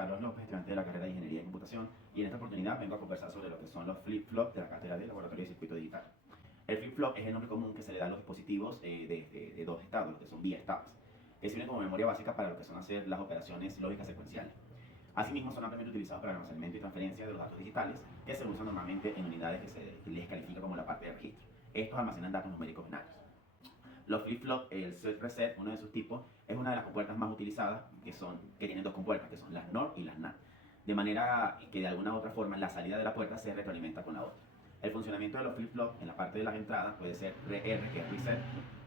Carlos López, estudiante de la carrera de Ingeniería de Computación, y en esta oportunidad vengo a conversar sobre lo que son los flip-flop de la cátedra de Laboratorio de Circuito Digital. El flip-flop es el nombre común que se le da a los dispositivos de dos estados, que son biestados, que sirven como memoria básica para lo que son hacer las operaciones lógicas secuenciales. Asimismo, son ampliamente utilizados para el almacenamiento y transferencia de los datos digitales, que se usan normalmente en unidades que se les califica como la parte de registro. Estos almacenan datos numéricos binarios. Los flip-flop, el set reset, uno de sus tipos, es una de las compuertas más utilizadas, que tienen dos compuertas, que son las NOR y las NAND. De manera que de alguna u otra forma la salida de la puerta se retroalimenta con la otra. El funcionamiento de los flip-flop en la parte de las entradas puede ser R, que es reset,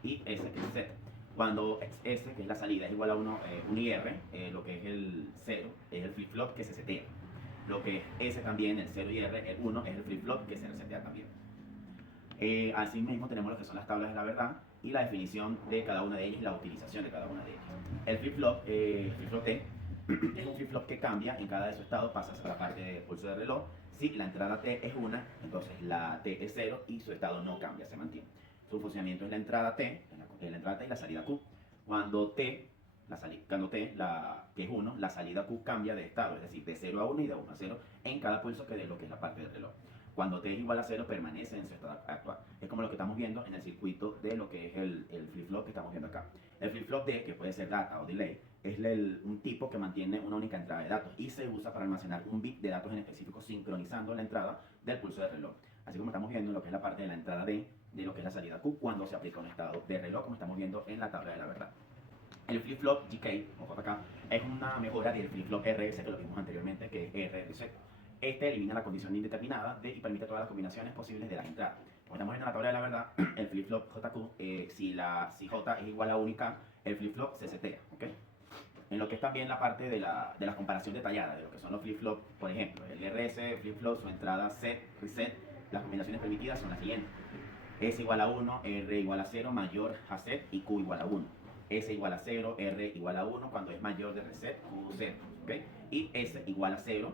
y S, que es set. Cuando S, que es la salida, es igual a 1 y R, lo que es el 0, es el flip-flop que se setea. Lo que es S también, el 0 y R, el 1 es el flip-flop que se resetea también. Asimismo tenemos lo que son las tablas de la verdad y la definición de cada una de ellas y la utilización de cada una de ellas. El flip-flop T, es un flip-flop que cambia en cada de sus estados, pasa a la parte del pulso de reloj. Si la entrada T es 1, entonces la T es 0 y su estado no cambia, se mantiene. Su funcionamiento es la entrada T, y la salida Q. Cuando T, que es 1, la salida Q cambia de estado, es decir, de 0 a 1 y de 1 a 0 en cada pulso que de lo que es la parte del reloj. Cuando T es igual a 0, permanece en su estado actual. Es como lo que estamos viendo en el circuito de lo que es el flip-flop que estamos viendo acá. El flip-flop D, que puede ser data o delay, es un tipo que mantiene una única entrada de datos y se usa para almacenar un bit de datos en específico, sincronizando la entrada del pulso de reloj. Así como estamos viendo en lo que es la parte de la entrada D, de lo que es la salida Q, cuando se aplica un estado de reloj, como estamos viendo en la tabla de la verdad. El flip-flop GK, o JK, es una mejora del flip-flop RS que lo vimos anteriormente, que es R reset. Este elimina la condición indeterminada y permite todas las combinaciones posibles de las entradas. Como estamos viendo en la tabla de la verdad, el flip-flop JQ, si J es igual a única, el flip-flop se setea. ¿Okay? En lo que es también la parte de la comparación detallada de lo que son los flip-flop, por ejemplo, el RS flip-flop, su entrada set, reset, las combinaciones permitidas son las siguientes. S igual a 1, R igual a 0, mayor a set y Q igual a 1. S igual a 0, R igual a 1 cuando es mayor de reset, Q 0. ¿Okay? Y S igual a 0,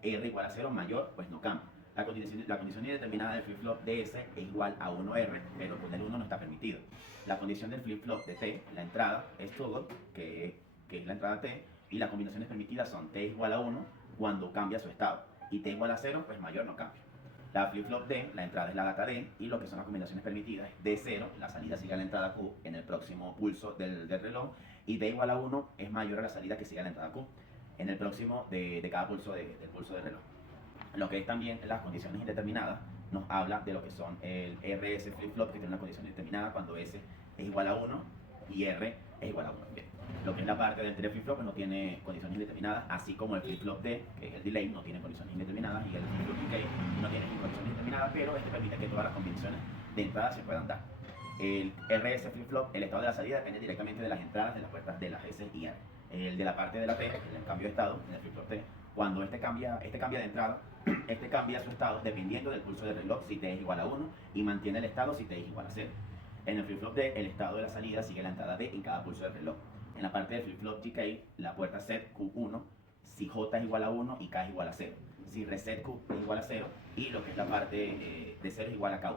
R igual a 0 mayor, pues no cambia. La condición indeterminada del flip-flop de S es igual a 1R, pero con el 1 no está permitido. La condición del flip-flop de T, la entrada, es todo, que es la entrada T, y las combinaciones permitidas son T igual a 1 cuando cambia su estado, y T igual a 0, pues mayor no cambia. La flip-flop D, la entrada es la data D, y lo que son las combinaciones permitidas es D0, la salida sigue a la entrada Q en el próximo pulso del reloj, y D igual a 1 es mayor a la salida que sigue a la entrada Q en el próximo de cada pulso del pulso de reloj. Lo que es también las condiciones indeterminadas nos habla de lo que son el RS flip-flop, que tiene una condición indeterminada cuando S es igual a 1 y R es igual a 1. Bien. Lo que es la parte del flip-flop pues no tiene condiciones indeterminadas, así como el flip-flop D, que es el delay, no tiene condiciones indeterminadas, y el flip-flop decay no tiene condiciones indeterminadas, pero este permite que todas las combinaciones de entrada se puedan dar. El RS flip-flop, el estado de la salida depende directamente de las entradas de las puertas de las S y R. El de la parte de la T, el cambio de estado, en el flip-flop T, cuando este cambia de entrada, este cambia su estado dependiendo del pulso del reloj, si T es igual a 1, y mantiene el estado si T es igual a 0. En el flip-flop D, el estado de la salida sigue la entrada D en cada pulso del reloj. En la parte del flip-flop GK, la puerta set Q1, si J es igual a 1 y K es igual a 0. Si reset Q es igual a 0 y lo que es la parte de 0 es igual a K1.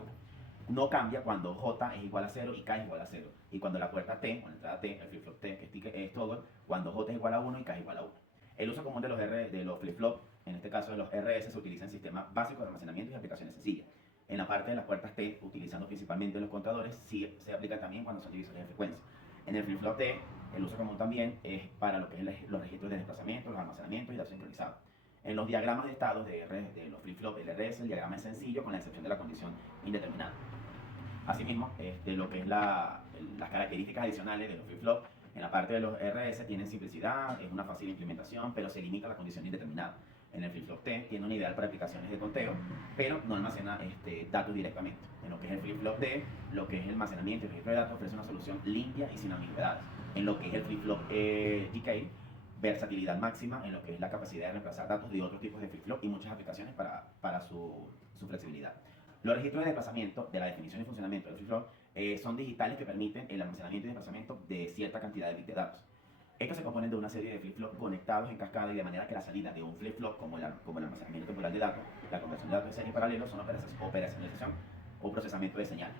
No cambia cuando J es igual a 0 y K es igual a 0. Y cuando la puerta T, o la entrada T, el flip-flop T, que es todo, cuando J es igual a 1 y K es igual a 1. El uso común de los flip-flop, en este caso de los RS, se utiliza en sistemas básicos de almacenamiento y aplicaciones sencillas. En la parte de las puertas T, utilizando principalmente los contadores, sí se aplica también cuando son divisores de frecuencia. En el flip-flop T, el uso común también es para lo que es los registros de desplazamiento, los almacenamientos y datos sincronizados. En los diagramas de estados de los flip-flop, el RS, el diagrama es sencillo con la excepción de la condición indeterminada. Asimismo, lo que es las características adicionales de los flip-flop, en la parte de los RS tienen simplicidad, es una fácil implementación, pero se limita a la condición indeterminada. En el flip-flop T tiene una ideal para aplicaciones de conteo, pero no almacena datos directamente. En lo que es el flip-flop D, lo que es el almacenamiento y el registro de datos ofrece una solución limpia y sin ambigüedades. En lo que es el flip-flop GK, versatilidad máxima en lo que es la capacidad de reemplazar datos de otros tipos de flip-flop y muchas aplicaciones para su flexibilidad. Los registros de desplazamiento de la definición y funcionamiento del flip-flop son digitales que permiten el almacenamiento y desplazamiento de cierta cantidad de bits de datos. Estos se componen de una serie de flip-flop conectados en cascada y de manera que la salida de un flip-flop, como el almacenamiento temporal de datos, la conversión de datos de serie paralelo, son operacionalización o procesamiento de señal.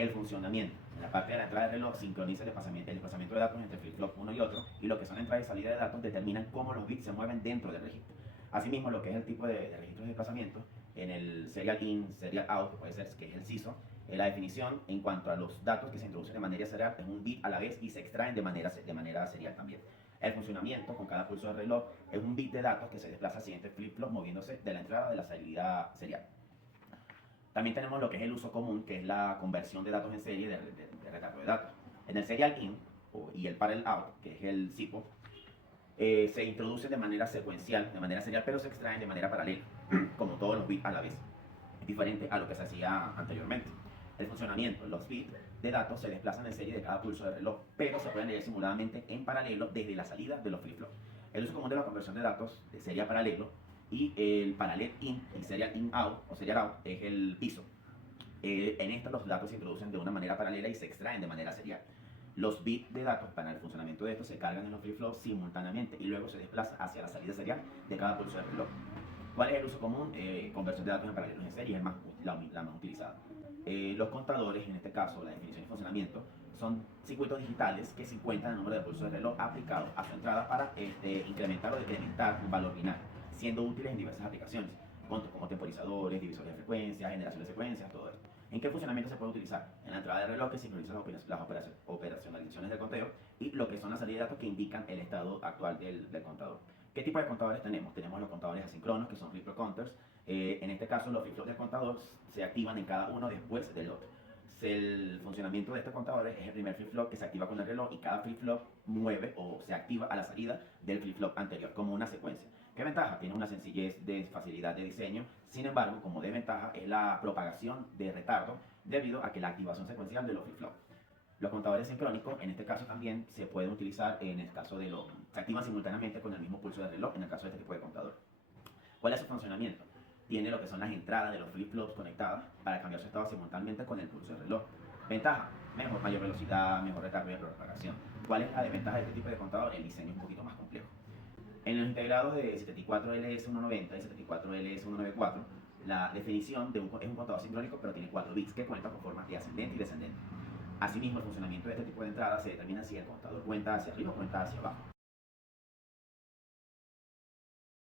El funcionamiento. En la parte de la entrada del reloj sincroniza el desplazamiento de datos entre flip-flop uno y otro, y lo que son entrada y salida de datos determinan cómo los bits se mueven dentro del registro. Asimismo, lo que es el tipo de registros de desplazamiento, en el serial in, serial out, que puede ser que es el CISO, la definición en cuanto a los datos que se introducen de manera serial es un bit a la vez y se extraen de manera serial también. El funcionamiento con cada pulso de reloj es un bit de datos que se desplaza al siguiente flip-flop moviéndose de la entrada de la salida serial. También tenemos lo que es el uso común, que es la conversión de datos en serie de retardo de datos. En el serial in y el parallel out, que es el SIPO, se introducen de manera secuencial, de manera serial, pero se extraen de manera paralela, como todos los bits a la vez, diferente a lo que se hacía anteriormente. El funcionamiento, los bits de datos se desplazan en serie de cada pulso de reloj, pero se pueden leer simuladamente en paralelo desde la salida de los flip-flops. El uso común de la conversión de datos de serie a paralelo y el parallel in y serial in out o serial out es el piso. En esto los datos se introducen de una manera paralela y se extraen de manera serial. Los bits de datos para el funcionamiento de esto se cargan en los flip-flops simultáneamente y luego se desplaza hacia la salida serial de cada pulso de reloj. ¿Cuál es el uso común? Conversión de datos en paralelos en serie es la más utilizada. Los contadores, en este caso la definición y funcionamiento, son circuitos digitales que se encuentran el número de pulsos de reloj aplicados a su entrada para incrementar o decrementar un valor binario, siendo útiles en diversas aplicaciones, como temporizadores, divisores de frecuencias, generación de secuencias, todo esto. ¿En qué funcionamiento se puede utilizar? En la entrada de reloj, que sincroniza las operacionalizaciones del conteo, y lo que son las salidas de datos que indican el estado actual del contador. ¿Qué tipo de contadores tenemos? Tenemos los contadores asíncronos, que son flip-flop counters. En este caso, los flip-flops del contador se activan en cada uno después del otro. El funcionamiento de estos contadores es el primer flip-flop que se activa con el reloj y cada flip-flop mueve o se activa a la salida del flip-flop anterior, como una secuencia. ¿Qué ventaja? Tiene una sencillez de facilidad de diseño, sin embargo, como desventaja es la propagación de retardo debido a que la activación secuencial de los flip-flops. Los contadores sincrónicos, en este caso también se pueden utilizar en el caso de se activan simultáneamente con el mismo pulso de reloj en el caso de este tipo de contador. ¿Cuál es su funcionamiento? Tiene lo que son las entradas de los flip-flops conectadas para cambiar su estado simultáneamente con el pulso de reloj. Ventaja, mayor velocidad, mejor retardo y propagación. ¿Cuál es la desventaja de este tipo de contador? El diseño es un poquito más complejo. En los integrados de 74LS190 y 74LS194, la definición es un contador sincrónico, pero tiene 4 bits que cuenta con formas de ascendente y descendente. Asimismo, el funcionamiento de este tipo de entradas se determina si el contador cuenta hacia arriba o cuenta hacia abajo.